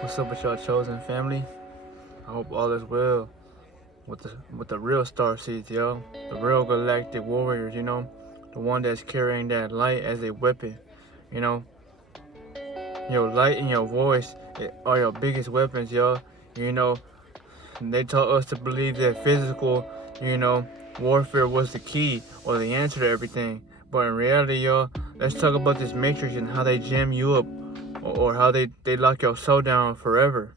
What's up with y'all chosen family? I hope all is well with the real star seeds, yo. The real galactic warriors, the one that's carrying that light as a weapon, you know. Your light and your voice are your biggest weapons, yo. You know, they taught us to believe that physical, you know, warfare was the key or the answer to everything. But in reality, yo, let's talk about this matrix and how they jam you up or how they lock your soul down forever.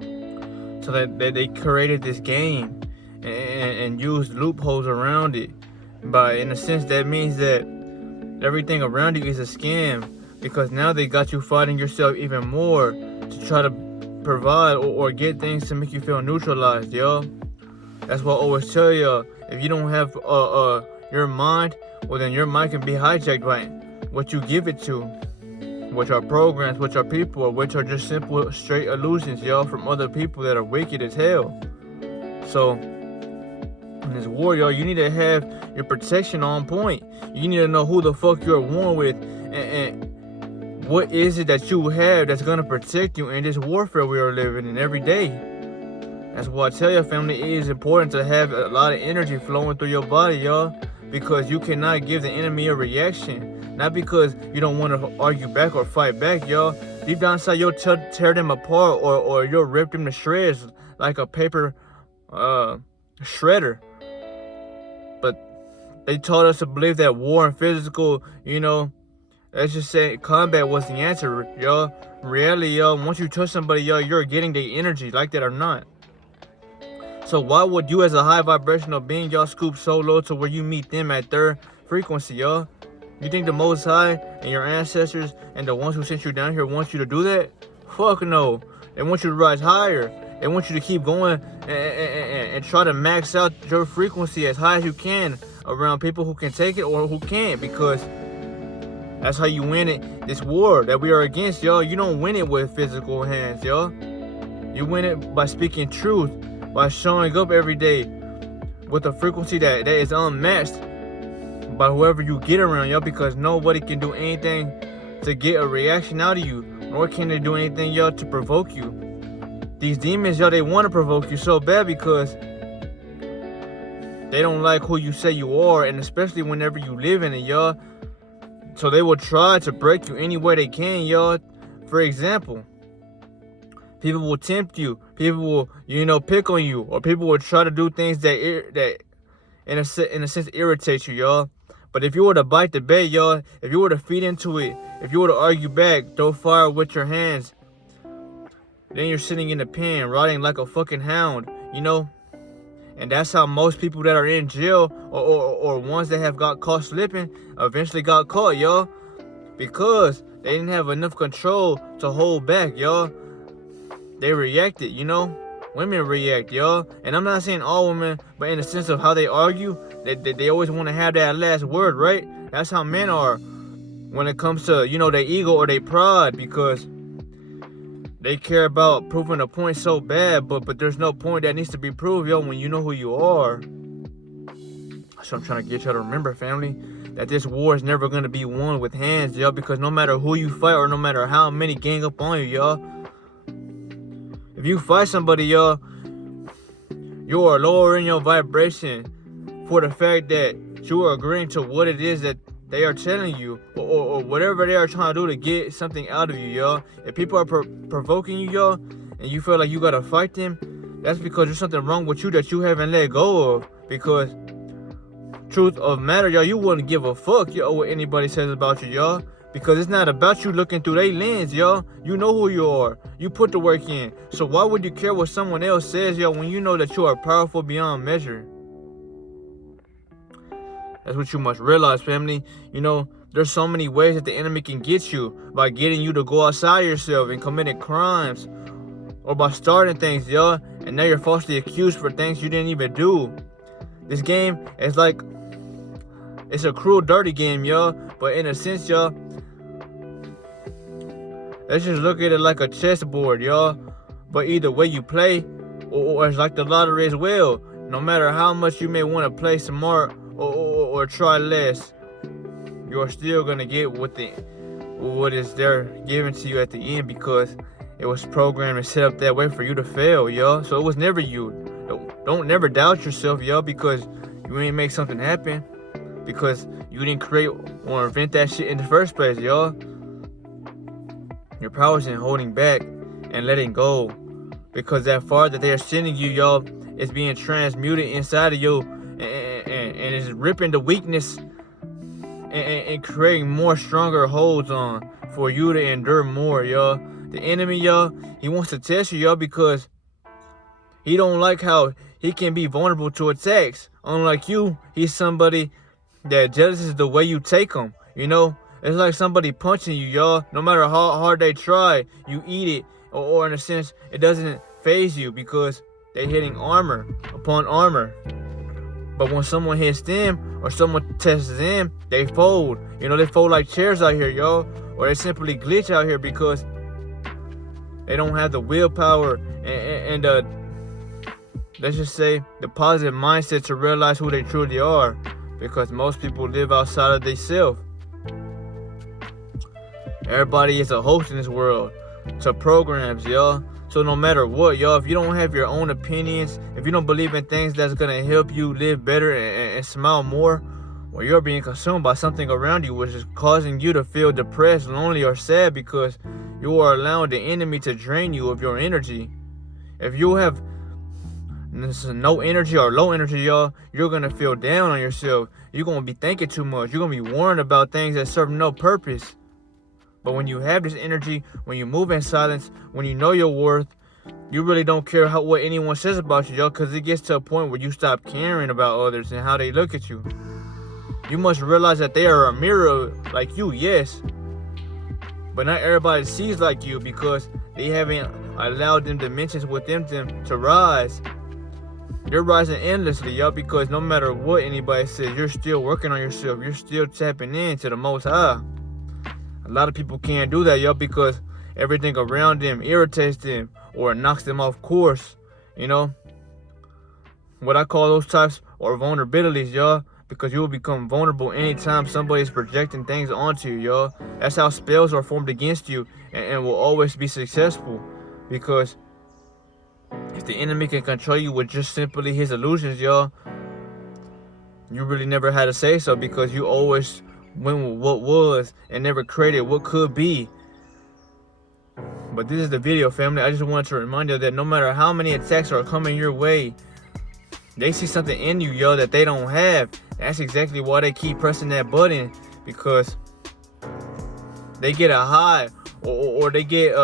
So that they created this game and used loopholes around it. But in a sense, that means that everything around you is a scam because now they got you fighting yourself even more to try to provide or get things to make you feel neutralized, yo. That's why I always tell you, if you don't have your mind, well then your mind can be hijacked by what you give it to, which are programs, which are people, or which are just simple, straight illusions, y'all, from other people that are wicked as hell. So, in this war, y'all, you need to have your protection on point. You need to know who the fuck you're warring with, and what is it that you have that's gonna protect you in this warfare we are living in every day. That's why I tell your family, it is important to have a lot of energy flowing through your body, y'all, because you cannot give the enemy a reaction. Not because you don't want to argue back or fight back, y'all. Deep down inside, you'll tear them apart or you'll rip them to shreds like a paper shredder. But they taught us to believe that war and physical, let's just say combat was the answer, y'all. In reality, y'all, once you touch somebody, y'all, you're getting their energy, like that or not. So why would you as a high vibrational being, y'all, scoop so low to where you meet them at their frequency, y'all? You think the Most High and your ancestors and the ones who sent you down here want you to do that? Fuck no. They want you to rise higher. They want you to keep going and try to max out your frequency as high as you can around people who can take it or who can't, because that's how you win it. This war that we are against, y'all, you don't win it with physical hands, y'all. You win it by speaking truth, by showing up every day with a frequency that is unmatched by whoever you get around, y'all, because nobody can do anything to get a reaction out of you, nor can they do anything, y'all, to provoke you. These demons, y'all, they want to provoke you so bad because they don't like who you say you are, and especially whenever you live in it, y'all. So they will try to break you any way they can, y'all. For example, people will tempt you, people will, pick on you, or people will try to do things that in a sense irritate you, y'all. But if you were to bite the bait, y'all, if you were to feed into it, if you were to argue back, throw fire with your hands, then you're sitting in the pen, rotting like a fucking hound, And that's how most people that are in jail or ones that have got caught slipping eventually got caught, y'all. Because they didn't have enough control to hold back, y'all. They reacted, Women react, y'all. And I'm not saying all women, but in the sense of how they argue, they always want to have that last word, right? That's how men are when it comes to, their ego or their pride, because they care about proving a point so bad, but there's no point that needs to be proved, yo, when you know who you are. So I'm trying to get y'all to remember, family, that this war is never going to be won with hands, y'all, because no matter who you fight or no matter how many gang up on you, y'all, if you fight somebody, y'all, you are lowering your vibration for the fact that you are agreeing to what it is that they are telling you or whatever they are trying to do to get something out of you, y'all. If people are provoking you, y'all, and you feel like you got to fight them, that's because there's something wrong with you that you haven't let go of. Because truth of matter, y'all, you wouldn't give a fuck, y'all, what anybody says about you, y'all. Because it's not about you looking through their lens, y'all. You know who you are. You put the work in. So why would you care what someone else says, y'all, when you know that you are powerful beyond measure? That's what you must realize, family. There's so many ways that the enemy can get you. By getting you to go outside yourself and committing crimes. Or by starting things, y'all. And now you're falsely accused for things you didn't even do. This game is like, it's a cruel, dirty game, y'all. But in a sense, y'all, let's just look at it like a chessboard, y'all. But either way you play, or it's like the lottery as well. No matter how much you may want to play smart or try less, you're still gonna get what is there given to you at the end, because it was programmed and set up that way for you to fail, yo. So it was never you. Don't never doubt yourself, yo, because you ain't make something happen, because you didn't create or invent that shit in the first place, yo. Your power's in holding back and letting go, because that fire that they are sending you, yo, is being transmuted inside of you, and it's ripping the weakness and creating more stronger holds on for you to endure more, yo. The enemy, yo, he wants to test you, yo, because he don't like how he can be vulnerable to attacks. Unlike you, he's somebody that jealouses the way you take him, you know? It's like somebody punching you, y'all. No matter how hard they try, you eat it. Or in a sense, it doesn't phase you because they're hitting armor upon armor. But when someone hits them or someone tests them, they fold. You know, they fold like chairs out here, y'all. Or they simply glitch out here because they don't have the willpower and let's just say the positive mindset to realize who they truly are. Because most people live outside of themselves. Everybody is a host in this world to programs, y'all. So no matter what, y'all, if you don't have your own opinions, if you don't believe in things that's gonna help you live better and smile more, well, you're being consumed by something around you, which is causing you to feel depressed, lonely, or sad because you are allowing the enemy to drain you of your energy. If you have no energy or low energy, y'all, you're gonna feel down on yourself. You're gonna be thinking too much. You're gonna be worrying about things that serve no purpose. But when you have this energy, when you move in silence, when you know your worth, you really don't care what anyone says about you, y'all, because it gets to a point where you stop caring about others and how they look at you. You must realize that they are a mirror like you, yes. But not everybody sees like you because they haven't allowed them dimensions within them to rise. You're rising endlessly, y'all, because no matter what anybody says, you're still working on yourself. You're still tapping into the Most High. A lot of people can't do that, y'all, because everything around them irritates them or knocks them off course, you know? What I call those types are vulnerabilities, y'all, because you will become vulnerable anytime somebody's projecting things onto you, y'all. That's how spells are formed against you and will always be successful, because if the enemy can control you with just simply his illusions, y'all, you really never had to say so because you always went with what was and never created what could be. But this is the video, family. I just wanted to remind you that no matter how many attacks are coming your way, they see something in you, yo, that they don't have. That's exactly why they keep pressing that button, because they get a high or they get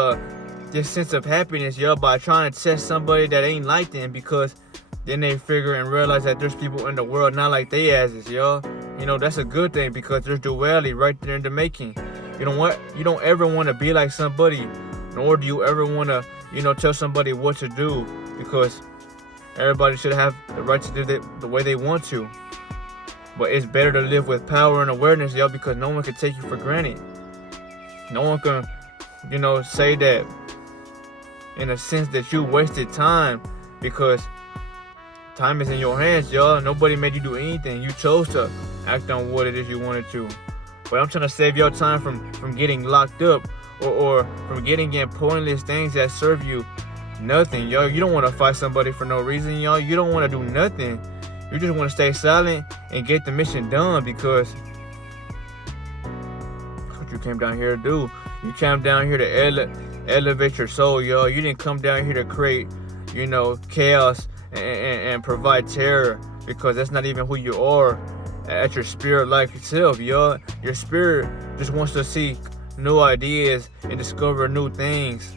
this sense of happiness, yo, by trying to test somebody that ain't like them, because then they figure and realize that there's people in the world not like they asses, yo. You know, that's a good thing because there's duality right there in the making. You know what? You don't ever want to be like somebody, nor do you ever want to, you know, tell somebody what to do, because everybody should have the right to do it the way they want to. But it's better to live with power and awareness, yo, because no one can take you for granted. No one can, you know, say that in a sense that you wasted time, because time is in your hands, y'all. Nobody made you do anything. You chose to act on what it is you wanted to. But I'm trying to save your time from getting locked up or from getting in pointless things that serve you nothing, y'all. You don't want to fight somebody for no reason, y'all. You don't want to do nothing. You just want to stay silent and get the mission done, because that's what you came down here to do. You came down here to elevate your soul, y'all. You didn't come down here to create, you know, chaos and provide terror, because that's not even who you are at your spirit life itself, y'all. Your spirit just wants to see new ideas and discover new things.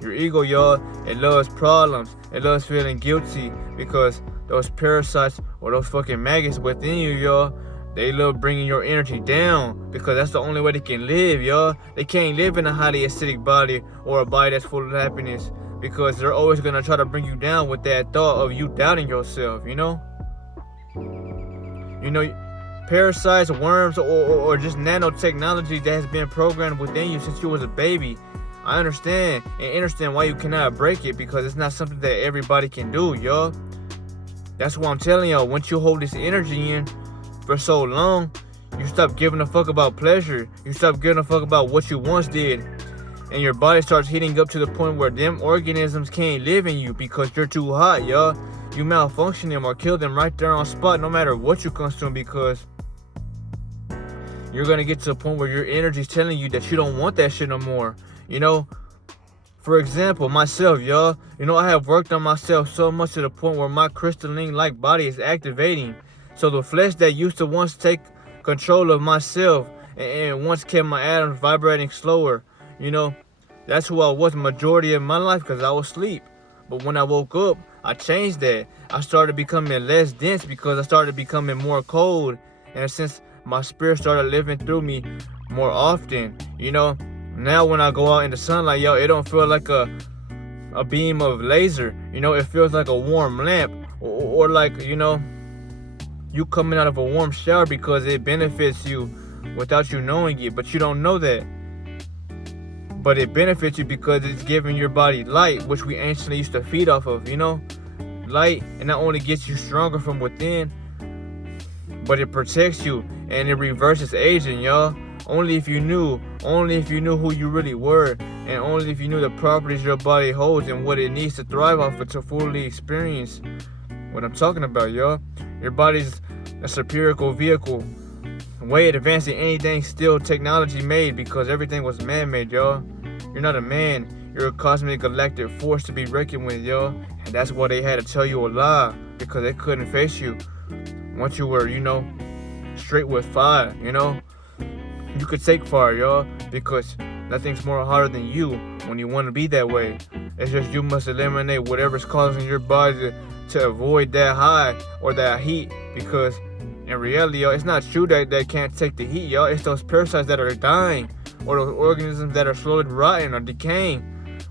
Your ego, y'all, it loves problems. It loves feeling guilty, because those parasites or those fucking maggots within you, y'all, they love bringing your energy down, because that's the only way they can live, y'all. They can't live in a highly acidic body or a body that's full of happiness, because they're always going to try to bring you down with that thought of you doubting yourself, you know? You know, parasites, worms, or just nanotechnology that has been programmed within you since you was a baby. I understand why you cannot break it, because it's not something that everybody can do, y'all. That's why I'm telling y'all, once you hold this energy in for so long, you stop giving a fuck about pleasure. You stop giving a fuck about what you once did. and your body starts heating up to the point where them organisms can't live in you because you're too hot, y'all. You malfunction them or kill them right there on spot, no matter what you consume, because you're gonna get to a point where your energy is telling you that you don't want that shit no more. You know, for example, myself, y'all. You know, I have worked on myself so much to the point where my crystalline-like body is activating. So the flesh that used to once take control of myself and once kept my atoms vibrating slower, you know, that's who I was the majority of my life because I was asleep. But when I woke up, I changed that. I started becoming less dense because I started becoming more cold. And since my spirit started living through me more often, you know, now when I go out in the sunlight, yo, it don't feel like a beam of laser. You know, it feels like a warm lamp or like, you know, you coming out of a warm shower because it benefits you without you knowing it, but you don't know that. But it benefits you because it's giving your body light, which we anciently used to feed off of, you know? Light, and not only gets you stronger from within, but it protects you and it reverses aging, y'all. Only if you knew who you really were, and only if you knew the properties your body holds and what it needs to thrive off of to fully experience what I'm talking about, y'all. Your body's a superior vehicle, way advanced than anything still technology made, because everything was man-made, y'all. You're not a man, you're a cosmic galactic force to be reckoned with, y'all. And that's why they had to tell you a lie, because they couldn't face you once you were, you know, straight with fire, you know. You could take fire, y'all, because nothing's more harder than you when you want to be that way. It's just you must eliminate whatever's causing your body to avoid that high or that heat, because in reality, y'all, it's not true that they can't take the heat, y'all. It's those parasites that are dying or those organisms that are slowly rotting or decaying,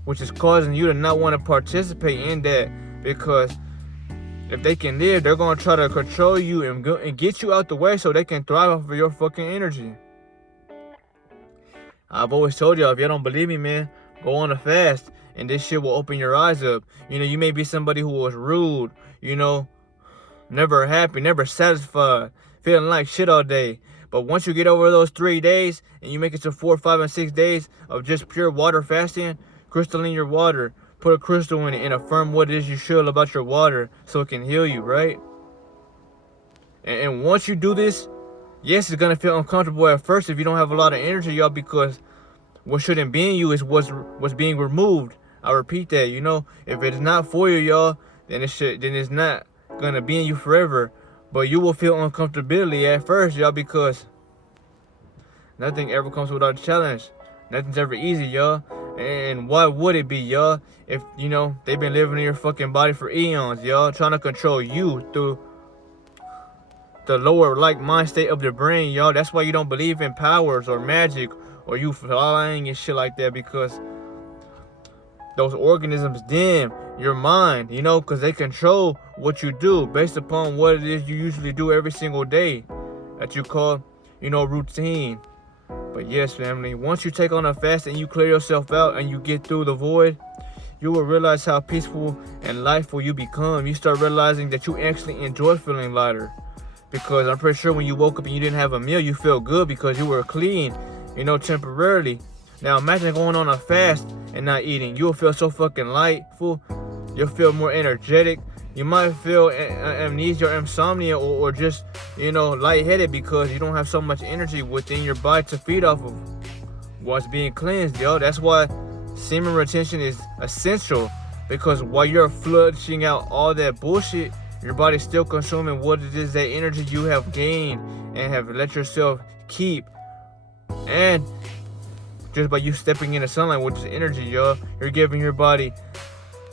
which is causing you to not want to participate in that, because if they can live, they're going to try to control you and get you out the way so they can thrive off of your fucking energy. I've always told y'all, if y'all don't believe me, man, go on a fast and this shit will open your eyes up. You know, you may be somebody who was rude, you know, never happy, never satisfied, feeling like shit all day. But once you get over those 3 days and you make it to 4, 5, and 6 days of just pure water fasting, crystalline your water, put a crystal in it and affirm what it is you feel about your water so it can heal you, right? And once you do this, yes, it's gonna feel uncomfortable at first if you don't have a lot of energy, y'all, because what shouldn't be in you is what's being removed. I repeat that, you know, if it's not for you, y'all, then it's not gonna be in you forever. But you will feel uncomfortability at first, y'all, because nothing ever comes without a challenge. Nothing's ever easy, y'all. And why would it be, y'all, if, you know, they've been living in your fucking body for eons, y'all, trying to control you through the lower like mind state of the brain, y'all. That's why you don't believe in powers or magic or you flying and shit like that, because those organisms dim your mind, you know, because they control what you do based upon what it is you usually do every single day that you call, you know, routine. But yes, family, once you take on a fast and you clear yourself out and you get through the void, you will realize how peaceful and lightful you become. You start realizing that you actually enjoy feeling lighter, because I'm pretty sure when you woke up and you didn't have a meal, you felt good because you were clean, you know, temporarily. Now imagine going on a fast and not eating. You'll feel so fucking lightful. You'll feel more energetic. You might feel amnesia or insomnia or just, you know, lightheaded because you don't have so much energy within your body to feed off of what's being cleansed, yo. That's why semen retention is essential, because while you're flushing out all that bullshit, your body's still consuming what it is, that energy you have gained and have let yourself keep. And just by you stepping in the sunlight, which is energy, y'all, you're giving your body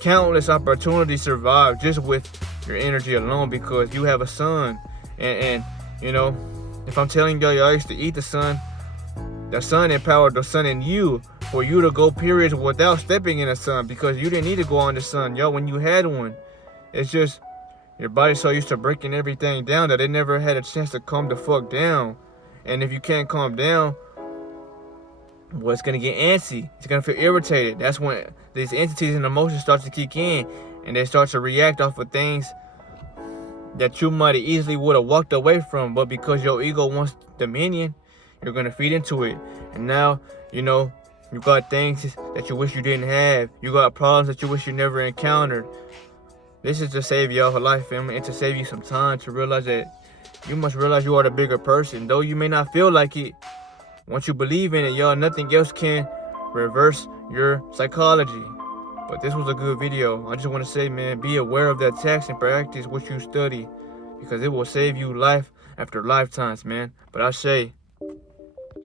countless opportunities to survive just with your energy alone, because you have a sun. And you know, if I'm telling y'all, I used to eat the sun empowered the sun in you for you to go periods without stepping in the sun, because you didn't need to go on the sun, y'all, when you had one. It's just your body's so used to breaking everything down that it never had a chance to calm the fuck down. And if you can't calm down, well, it's gonna get antsy. It's gonna feel irritated. That's when these entities and emotions start to kick in, and they start to react off of things that you might easily would have walked away from, but because your ego wants dominion, you're gonna feed into it. And now, you know, You got things that you wish you didn't have. You got problems that you wish you never encountered. This is to save y'all life, family, and to save you some time to realize that you must realize you are the bigger person. Though you may not feel like it, once you believe in it, y'all, nothing else can reverse your psychology. But this was a good video. I just want to say, man, be aware of that text and practice what you study, because it will save you life after lifetimes, man. But I say,